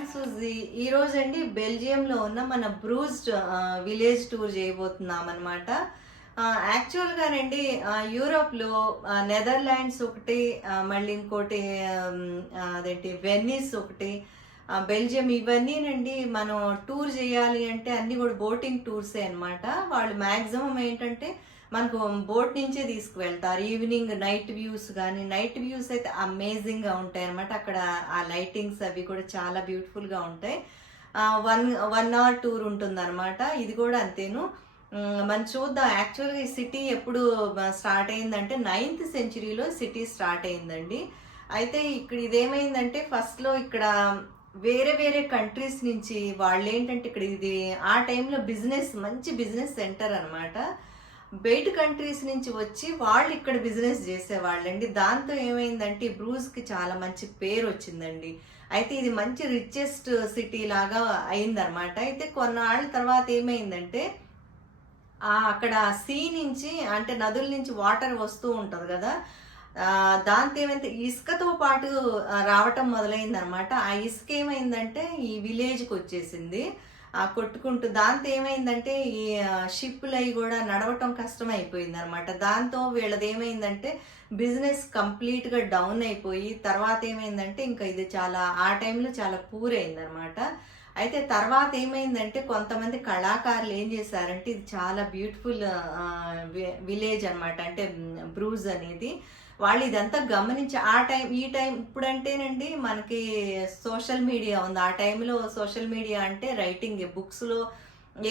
I'm Suji. ఈరోజండి బెల్జియంలో ఉన్న మన bruised village tour చేయబోతున్నాం అనమాట. యాక్చువల్గానండి యూరోప్లో నెదర్లాండ్స్ ఒకటి, మళ్ళీ ఇంకోటి అదేంటి వెన్నీస్ ఒకటి, బెల్జియం ఇవన్నీనండి మనం టూర్ చేయాలి అంటే అన్నీ కూడా బోటింగ్ టూర్సే అనమాట. వాళ్ళు మ్యాక్సిమం ఏంటంటే మనకు బోట్ నుంచే తీసుకువెళ్తారు. ఈవినింగ్ నైట్ వ్యూస్ కానీ, నైట్ వ్యూస్ అయితే అమేజింగ్గా ఉంటాయి అనమాట. అక్కడ ఆ లైటింగ్స్ అవి కూడా చాలా బ్యూటిఫుల్గా ఉంటాయి. వన్ 1 hour టూర్ ఉంటుంది అనమాట. ఇది కూడా అంతేను. మనం చూద్దాం. యాక్చువల్గా ఈ సిటీ ఎప్పుడు స్టార్ట్ అయిందంటే 9th centuryలో సిటీ స్టార్ట్ అయిందండి. అయితే ఇక్కడ ఇదేమైందంటే ఫస్ట్లో ఇక్కడ వేరే వేరే కంట్రీస్ నుంచి వాళ్ళు ఏంటంటే ఇక్కడ ఇది ఆ టైంలో మంచి బిజినెస్ సెంటర్ అనమాట. బయట కంట్రీస్ నుంచి వచ్చి వాళ్ళు ఇక్కడ బిజినెస్ చేసేవాళ్ళండి. దాంతో ఏమైందంటే ఈ బ్రూజ్కి చాలా మంచి పేరు వచ్చిందండి. అయితే ఇది మంచి రిచెస్ట్ సిటీ లాగా అయిందనమాట. అయితే కొన్నాళ్ళ తర్వాత ఏమైందంటే అక్కడ సీ నుంచి అంటే నదుల నుంచి వాటర్ వస్తూ ఉంటుంది కదా, దాంతో ఏమైతే ఇసుకతో పాటు రావటం మొదలైందనమాట. ఆ ఇసుక ఏమైందంటే ఈ విలేజ్కి వచ్చేసింది కొట్టుకుంటూ. దాంతో ఏమైందంటే ఈ షిప్పులు అవి కూడా నడవటం కష్టం అయిపోయింది అనమాట. దాంతో వీళ్ళది ఏమైందంటే బిజినెస్ కంప్లీట్గా డౌన్ అయిపోయి తర్వాత ఏమైందంటే ఇంకా ఇది చాలా ఆ టైంలో చాలా పూర్ అయిందనమాట. అయితే తర్వాత ఏమైందంటే కొంతమంది కళాకారులు ఏం చేశారంటే ఇది చాలా బ్యూటిఫుల్ విలేజ్ అనమాట, అంటే బ్రూజ్ అనేది. వాళ్ళు ఇదంతా గమనించి ఈ టైం ఇప్పుడంటేనండి మనకి సోషల్ మీడియా ఉంది. ఆ టైంలో సోషల్ మీడియా అంటే రైటింగ్ బుక్స్లో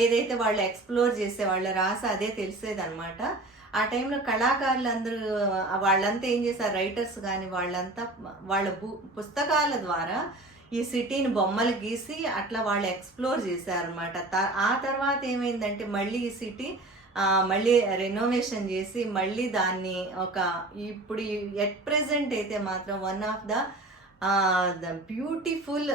ఏదైతే వాళ్ళు ఎక్స్ప్లోర్ చేసే వాళ్ళు రాసి అదే తెలిసేది అనమాట. ఆ టైంలో కళాకారులు అందరూ వాళ్ళంతా ఏం చేశారు, రైటర్స్ కానీ వాళ్ళంతా వాళ్ళ పుస్తకాల ద్వారా ఈ సిటీని బొమ్మలు గీసి అట్లా వాళ్ళు ఎక్స్ప్లోర్ చేశారనమాట. ఆ తర్వాత ఏమైందంటే మళ్ళీ ఈ సిటీ మళ్ళీ రెనోవేషన్ చేసి మళ్ళీ దాన్ని ఇప్పుడు ఎట్ ప్రెజెంట్ అయితే మాత్రం one of the beautiful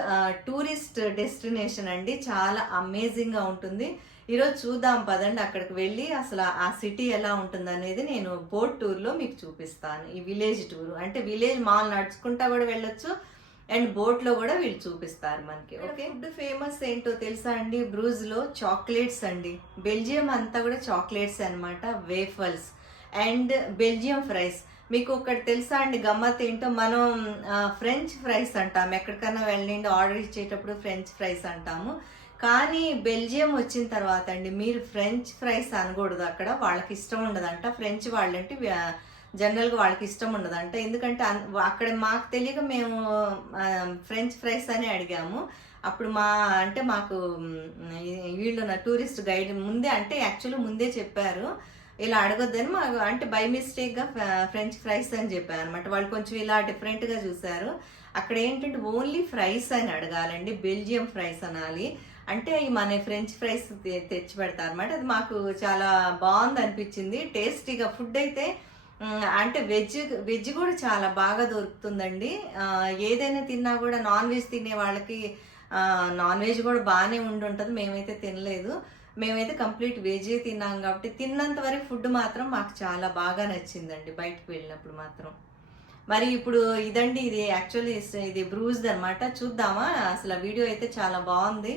tourist destination అండి. చాలా అమేజింగ్గా ఉంటుంది. ఈరోజు చూద్దాం పదండి అక్కడికి వెళ్ళి అసలు ఆ సిటీ ఎలా ఉంటుంది అనేది నేను బోట్ టూర్లో మీకు చూపిస్తాను. ఈ విలేజ్ టూర్ అంటే విలేజ్ మాల్ నడుచుకుంటా కూడా వెళ్ళొచ్చు అండ్ బోట్లో కూడా వీళ్ళు చూపిస్తారు మనకి. ఓకే, ఫుడ్ ఫేమస్ ఏంటో తెలుసా అండి? బ్రూజ్లో చాక్లెట్స్ అండి. బెల్జియం అంతా కూడా చాక్లెట్స్ అనమాట, వేఫల్స్ అండ్ బెల్జియం ఫ్రైస్. మీకు ఒకటి తెలుసా అండి గమ్మత్ ఏంటో? మనం ఫ్రెంచ్ ఫ్రైస్ అంటాము, ఎక్కడికైనా వెళ్ళండి ఆర్డర్ ఇచ్చేటప్పుడు ఫ్రెంచ్ ఫ్రైస్ అంటాము. కానీ బెల్జియం వచ్చిన తర్వాత అండి మీరు ఫ్రెంచ్ ఫ్రైస్ అనకూడదు. అక్కడ వాళ్ళకి ఇష్టం ఉండదంట. ఫ్రెంచ్ వాళ్ళంటే జనరల్గా వాళ్ళకి ఇష్టం ఉండదంట. ఎందుకంటే అక్కడ మాకు తెలియక మేము ఫ్రెంచ్ ఫ్రైస్ అని అడిగాము. అప్పుడు మాకు వీళ్ళు నా టూరిస్ట్ గైడ్ యాక్చువల్లీ ముందే చెప్పారు ఇలా అడగొద్దని. మాకు అంటే బై మిస్టేక్గా ఫ్రెంచ్ ఫ్రైస్ అని చెప్పారు అనమాట. వాళ్ళు కొంచెం ఇలా డిఫరెంట్గా చూశారు. అక్కడ ఏంటంటే ఓన్లీ ఫ్రైస్ అని అడగాలండి, బెల్జియం ఫ్రైస్ అనాలి. అంటే మన ఫ్రెంచ్ ఫ్రైస్ తెచ్చి పెడతారు అనమాట. అది మాకు చాలా బాగుంది అనిపించింది. టేస్టీగా ఫుడ్ అయితే అంటే వెజ్ కూడా చాలా బాగా దొరుకుతుందండి. ఏదైనా తిన్నా కూడా నాన్ వెజ్ తినే వాళ్ళకి నాన్ వెజ్ కూడా బాగానే ఉంటుంది. మేమైతే తినలేదు, మేమైతే కంప్లీట్ వెజే తిన్నాం కాబట్టి తిన్నంత వరకు ఫుడ్ మాత్రం మాకు చాలా బాగా నచ్చిందండి బయటకు వెళ్ళినప్పుడు మాత్రం. మరి ఇప్పుడు ఇదండి, ఇది యాక్చువల్లీ ఇది బ్రూజ్ది అనమాట. చూద్దామా? అసలు వీడియో అయితే చాలా బాగుంది,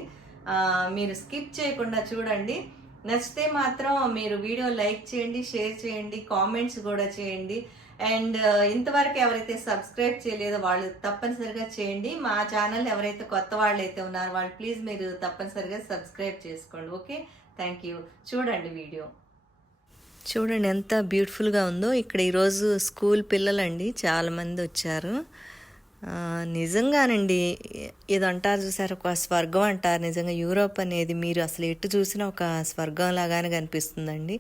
మీరు స్కిప్ చేయకుండా చూడండి. నచ్చితే మాత్రం మీరు వీడియో లైక్ చేయండి, షేర్ చేయండి, కామెంట్స్ కూడా చేయండి. అండ్ ఇంతవరకు ఎవరైతే సబ్స్క్రైబ్ చేయలేదో వాళ్ళు తప్పనిసరిగా చేయండి. మా ఛానల్ ఎవరైతే కొత్త వాళ్ళు అయితే ఉన్నారో వాళ్ళు ప్లీజ్ మీరు తప్పనిసరిగా సబ్స్క్రైబ్ చేసుకోండి. Okay, thank you. చూడండి వీడియో. చూడండి ఎంత బ్యూటిఫుల్గా ఉందో. ఇక్కడ ఈరోజు స్కూల్ పిల్లలండి చాలామంది వచ్చారు. నిజంగానండి ఏదో అంటారు చూసారు, ఒక స్వర్గం అంటారు. నిజంగా యూరోప్ అనేది మీరు అసలు ఎటు చూసినా ఒక స్వర్గం లాగానే కనిపిస్తుందండి.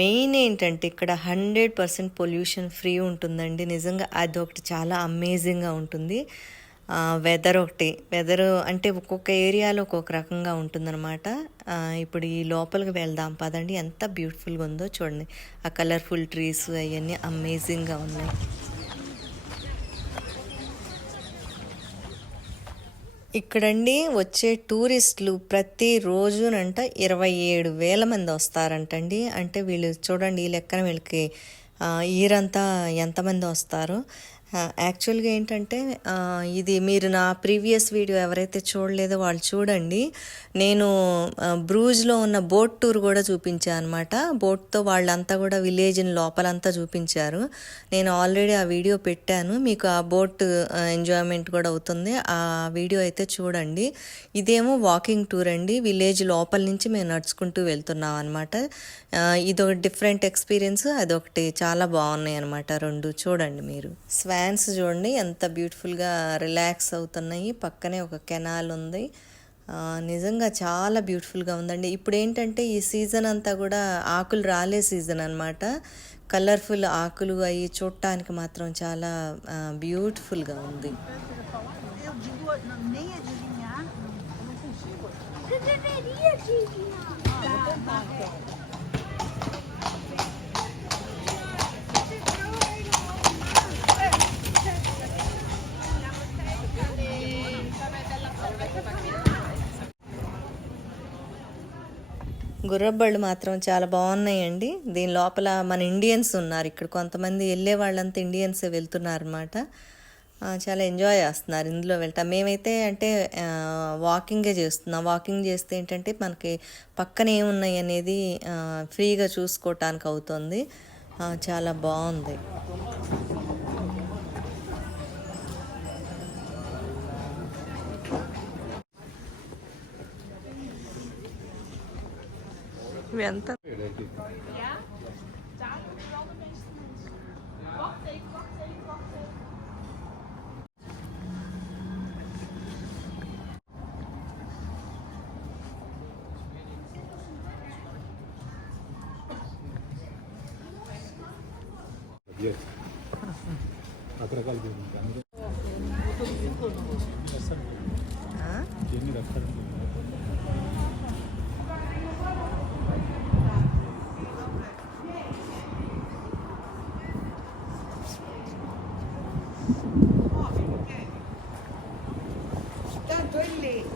మెయిన్ ఏంటంటే ఇక్కడ 100% పొల్యూషన్ ఫ్రీ ఉంటుందండి. నిజంగా అదొకటి చాలా అమేజింగ్గా ఉంటుంది. వెదర్ అంటే ఒక్కొక్క ఏరియాలో ఒక్కొక్క రకంగా ఉంటుందన్నమాట. ఇప్పుడు ఈ లోపలికి వెళ్దాం పదండి. ఎంత బ్యూటిఫుల్గా ఉందో చూడండి. ఆ కలర్ఫుల్ ట్రీస్ అవన్నీ అమేజింగ్గా ఉన్నాయి. ఇక్కడండి వచ్చే టూరిస్టులు ప్రతిరోజునంట 27,000 మంది వస్తారంటండి. అంటే వీళ్ళు చూడండి ఈ లెక్కన వీళ్ళకి ఈరంతా ఎంతమంది వస్తారు. యాక్చువల్గా ఏంటంటే ఇది మీరు నా ప్రీవియస్ వీడియో ఎవరైతే చూడలేదో వాళ్ళు చూడండి. నేను బ్రూజ్లో ఉన్న బోట్ టూర్ కూడా చూపించాను అనమాట. బోట్తో వాళ్ళంతా కూడా విలేజ్ని లోపలంతా చూపించారు. నేను ఆల్రెడీ ఆ వీడియో పెట్టాను, మీకు ఆ బోట్ ఎంజాయ్మెంట్ కూడా అవుతుంది. ఆ వీడియో అయితే చూడండి. ఇదేమో వాకింగ్ టూర్ అండి, విలేజ్ లోపల నుంచి మేము నడుచుకుంటూ వెళ్తున్నాం అనమాట. ఇదొక డిఫరెంట్ ఎక్స్పీరియన్స్, అదొకటి చాలా బాగున్నాయి అనమాట. రెండు చూడండి మీరు. స్వాన్స్ చూడండి ఎంత బ్యూటిఫుల్గా రిలాక్స్ అవుతున్నాయి. పక్కనే ఒక కెనాల్ ఉంది. నిజంగా చాలా బ్యూటిఫుల్గా ఉందండి. ఇప్పుడు ఏంటంటే ఈ సీజన్ అంతా కూడా ఆకులు రాలే సీజన్ అనమాట. కలర్ఫుల్ ఆకులు అవి చూడటానికి మాత్రం చాలా బ్యూటిఫుల్గా ఉంది. గుర్రబళ్ళు మాత్రం చాలా బాగున్నాయండి. దీని లోపల మన ఇండియన్స్ ఉన్నారు. ఇక్కడ కొంతమంది వెళ్ళే వాళ్ళంతా ఇండియన్సే వెళ్తున్నారు అనమాట. చాలా ఎంజాయ్ చేస్తున్నారు ఇందులో వెళ్తాం. మేమైతే అంటే వాకింగే చేస్తున్నాం. వాకింగ్ చేస్తే ఏంటంటే మనకి పక్కన ఏమున్నాయి అనేది ఫ్రీగా చూసుకోవటానికి అవుతుంది. చాలా బాగుంది. ఎంత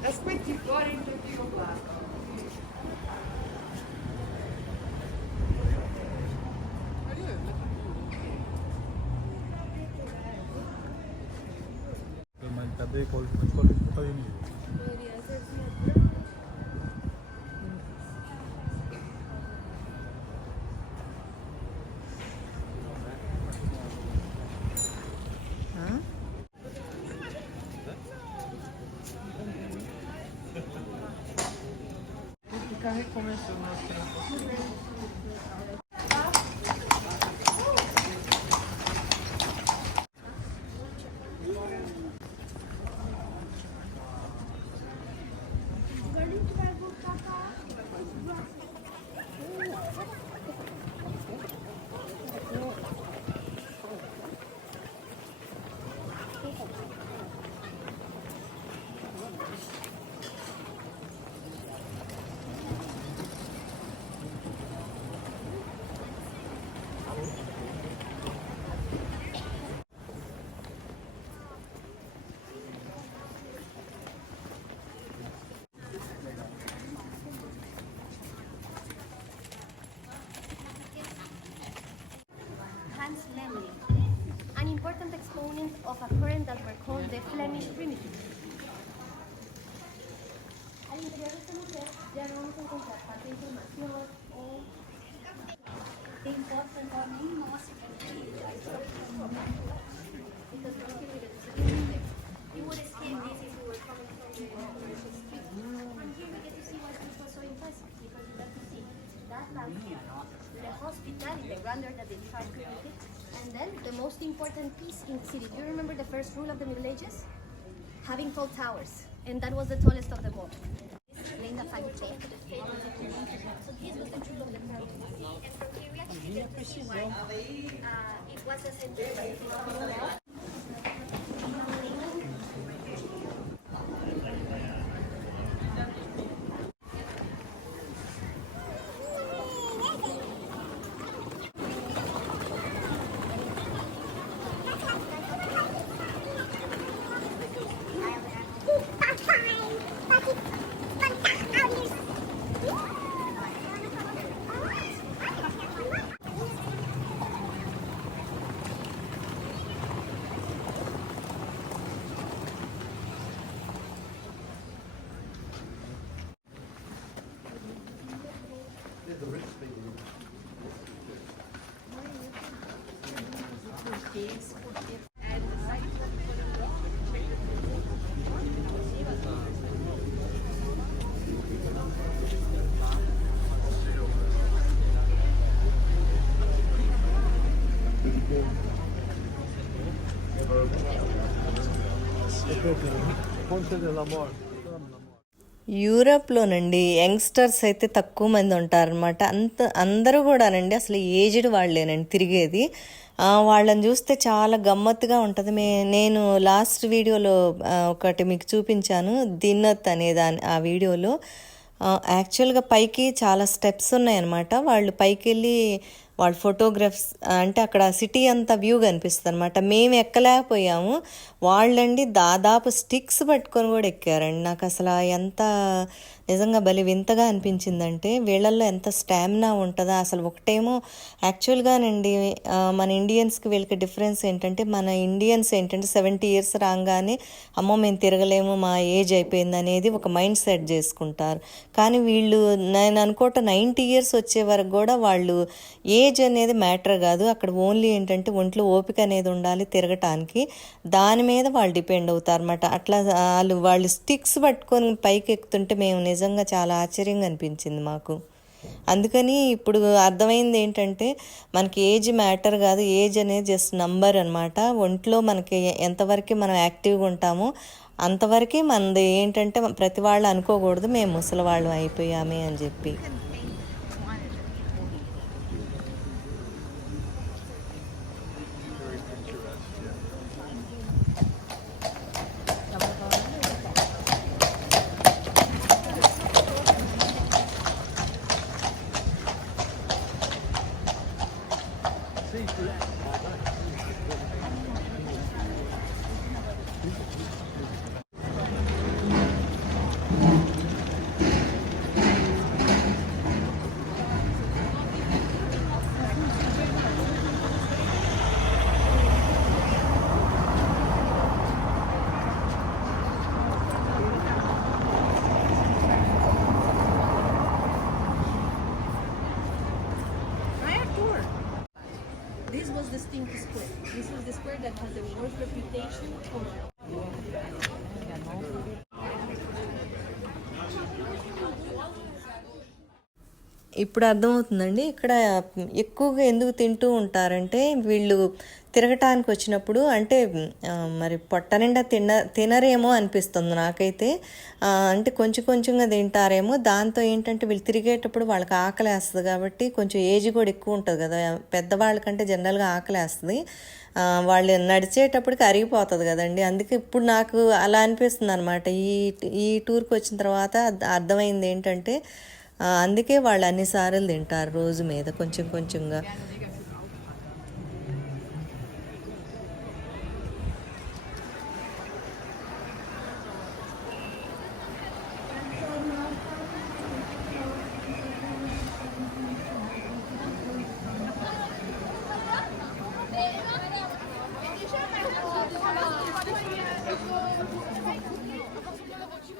aspetti fuori il tuo tiro qua. Ma il cadè col cittadino. Come sono an important exponent of a current that were called the Flemish primitives. Al interior de este museo ya no vamos a encontrar parte de información o the important or you would escape this if you were coming from the commercial street. And here we get to see why this was so impressive, because you get to see that landscape, the hospitality, the grandeur that they tried to make it, and then the most important piece in the city. Do you remember the first rule of the Middle Ages? Having tall towers, and that was the tallest of them all. Linda Fagute. So this was the rule of the Middle Ages. And from here we actually get to see why it was a center. Ponte del Amor. యూరప్లోనండి youngsters అయితే తక్కువ మంది ఉంటారనమాట. అందరూ కూడానండి అసలు aged వాళ్ళేనండి తిరిగేది. వాళ్ళని చూస్తే చాలా గమ్మత్తుగా ఉంటుంది. నేను లాస్ట్ వీడియోలో ఒకటి మీకు చూపించాను, దిన్నత్ అనే ఆ వీడియోలో. యాక్చువల్గా పైకి చాలా స్టెప్స్ ఉన్నాయన్నమాట. వాళ్ళు పైకి వెళ్ళి వాళ్ళ ఫోటోగ్రాఫ్స్ అంటే అక్కడ సిటీ అంతా వ్యూ కనిపిస్తుంది అనమాట. మేము ఎక్కలేకపోయాము, వాళ్ళండి దాదాపు స్టిక్స్ పట్టుకొని కూడా ఎక్కారండి. నాకు అసలు ఎంత నిజంగా భలే వింతగా అనిపించిందంటే వీళ్ళల్లో ఎంత స్టామినా ఉంటుందో అసలు. ఒకటేమో యాక్చువల్గానండి మన ఇండియన్స్కి వీళ్ళకి డిఫరెన్స్ ఏంటంటే, మన ఇండియన్స్ ఏంటంటే 70 years రాగానే అమ్మో మేము తిరగలేము, మా ఏజ్ అయిపోయింది అనేది ఒక మైండ్ సెట్ చేసుకుంటారు. కానీ వీళ్ళు నేను అనుకోవటం 90 years వచ్చే వరకు కూడా వాళ్ళు ఏజ్ అనేది మ్యాటర్ కాదు, అక్కడ ఓన్లీ ఏంటంటే ఒంట్లో ఓపిక అనేది ఉండాలి తిరగటానికి, దాని మీద వాళ్ళు డిపెండ్ అవుతారు అన్నమాట. అట్లా వాళ్ళు స్టిక్స్ పట్టుకొని పైకి ఎక్కుతుంటే మేము నిజంగా చాలా ఆశ్చర్యంగా అనిపించింది మాకు. అందుకని ఇప్పుడు అర్థమైంది ఏంటంటే మనకి ఏజ్ మ్యాటర్ కాదు, ఏజ్ అనేది జస్ట్ నంబర్ అనమాట. ఒంట్లో మనకి ఎంతవరకు మనం యాక్టివ్గా ఉంటామో అంతవరకు మనది ఏంటంటే ప్రతి వాళ్ళు అనుకోకూడదు మేము ముసలి వాళ్ళు అయిపోయామే అని చెప్పి. This was the Stinky Square. This is the square that has the worst reputation for. ఇప్పుడు అర్థమవుతుందండి ఇక్కడ ఎక్కువగా ఎందుకు తింటూ ఉంటారంటే వీళ్ళు తిరగటానికి వచ్చినప్పుడు అంటే మరి పొట్ట నిండా తినరేమో అనిపిస్తుంది నాకైతే. అంటే కొంచెం కొంచెంగా తింటారేమో, దాంతో ఏంటంటే వీళ్ళు తిరిగేటప్పుడు వాళ్ళకి ఆకలేస్తుంది కాబట్టి, కొంచెం ఏజ్ కూడా ఎక్కువ ఉంటుంది కదా పెద్దవాళ్ళకంటే జనరల్గా ఆకలేస్తుంది, వాళ్ళు నడిచేటప్పటికి అరిగిపోతుంది కదండి. అందుకే ఇప్పుడు నాకు అలా అనిపిస్తుంది అనమాట. ఈ టూర్కి వచ్చిన తర్వాత అర్థమైంది ఏంటంటే అందుకే వాళ్ళు అన్నిసార్లు తింటారు రోజు మీద కొంచెం కొంచెంగా.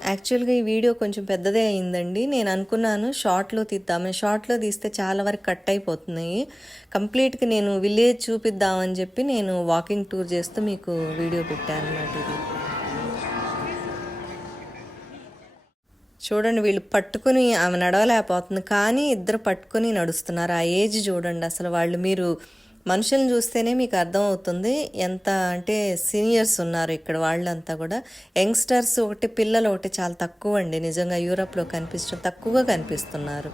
యాక్చువల్గా ఈ వీడియో కొంచెం పెద్దదే అయిందండి. నేను అనుకున్నాను షార్ట్లో తీద్దామని, షార్ట్లో తీస్తే చాలా వరకు కట్ అయిపోతున్నాయి. కంప్లీట్గా నేను విలేజ్ చూపిద్దామని చెప్పి నేను వాకింగ్ టూర్ చేస్తూ మీకు వీడియో పెట్టాను అన్నమాట. ఇది చూడండి, వీళ్ళు పట్టుకుని ఆమె నడవలేకపోతుంది కానీ ఇద్దరు పట్టుకుని నడుస్తున్నారు. ఆ ఏజ్ చూడండి అసలు. వాళ్ళు మీరు మనుషులను చూస్తేనే మీకు అర్థమవుతుంది ఎంత అంటే సీనియర్స్ ఉన్నారు ఇక్కడ వాళ్ళంతా కూడా. యంగ్స్టర్స్ ఒకటి, పిల్లలు ఒకటి చాలా తక్కువ అండి నిజంగా. యూరోప్లో తక్కువగా కనిపిస్తున్నారు.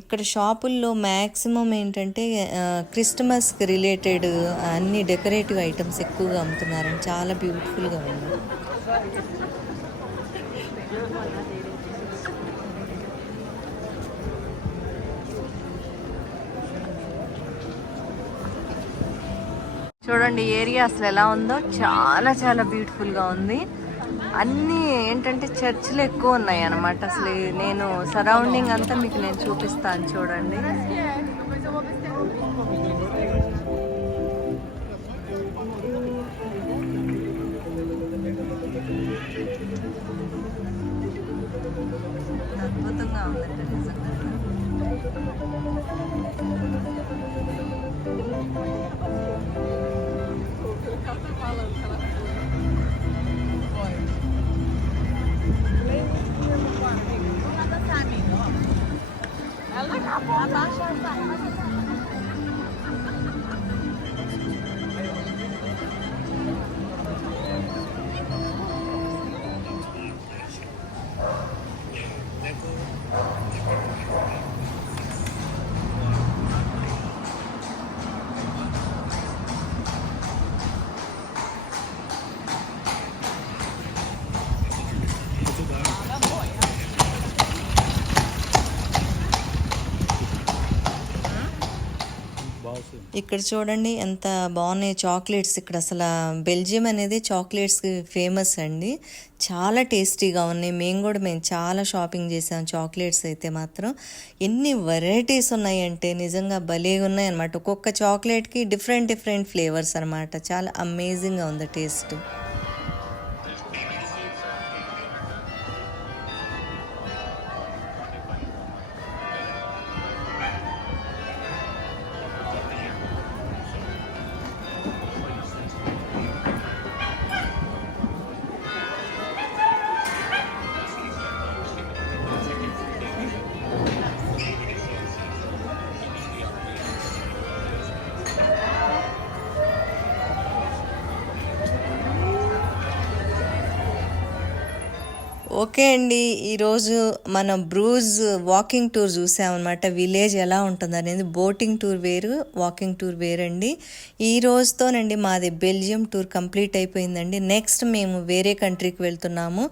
ఇక్కడ షాపుల్లో మ్యాక్సిమం ఏంటంటే క్రిస్టమస్కి రిలేటెడ్ అన్ని డెకరేటివ్ ఐటమ్స్ ఎక్కువగా అమ్ముతున్నారండి. చాలా బ్యూటిఫుల్గా ఉంది. చూడండి ఏరియా అసలు ఎలా ఉందో, చాలా చాలా బ్యూటిఫుల్గా ఉంది. అన్నీ ఏంటంటే చర్చిలు ఎక్కువ ఉన్నాయి అన్నమాట. అసలు నేను సరౌండింగ్ అంతా మీకు నేను చూపిస్తాను చూడండి. అద్భుతంగా ఉందండి నిజంగా. ఇక్కడ చూడండి ఎంత బాగున్నాయి చాక్లెట్స్. ఇక్కడ అసలు బెల్జియం అనేది చాక్లెట్స్కి ఫేమస్ అండి. చాలా టేస్టీగా ఉన్నాయి. మేము చాలా షాపింగ్ చేసాం చాక్లెట్స్ అయితే మాత్రం. ఎన్ని వెరైటీస్ ఉన్నాయంటే నిజంగా భలేగా ఉన్నాయి అనమాట. ఒక్కొక్క చాక్లెట్కి డిఫరెంట్ ఫ్లేవర్స్ అనమాట. చాలా అమేజింగ్గా ఉంది టేస్ట్. ఓకే అండి, ఈరోజు మనం బ్రూజ్ వాకింగ్ టూర్ చూసామన్నమాట. విలేజ్ ఎలా ఉంటుంది అనేది. బోటింగ్ టూర్ వేరు, వాకింగ్ టూర్ వేరండి. ఈ రోజుతోనండి మాది బెల్జియం టూర్ కంప్లీట్ అయిపోయిందండి. నెక్స్ట్ మేము వేరే కంట్రీకి వెళ్తున్నాము.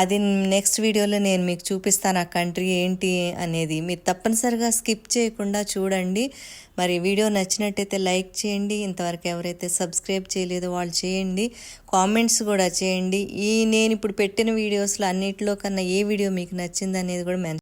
అది నెక్స్ట్ వీడియోలో నేను మీకు చూపిస్తాను ఆ కంట్రీ ఏంటి అనేది. మీరు తప్పనిసరిగా స్కిప్ చేయకుండా చూడండి. మరి వీడియో నచ్చినట్టయితే లైక్ చేయండి. ఇంతవరకు ఎవరైతే సబ్స్క్రైబ్ చేయలేదో వాళ్ళు చేయండి. కామెంట్స్ కూడా చేయండి. నేను ఇప్పుడు పెట్టిన వీడియోస్లో అన్నిటిలో కన్నా ఏ వీడియో మీకు నచ్చింది అనేది కూడా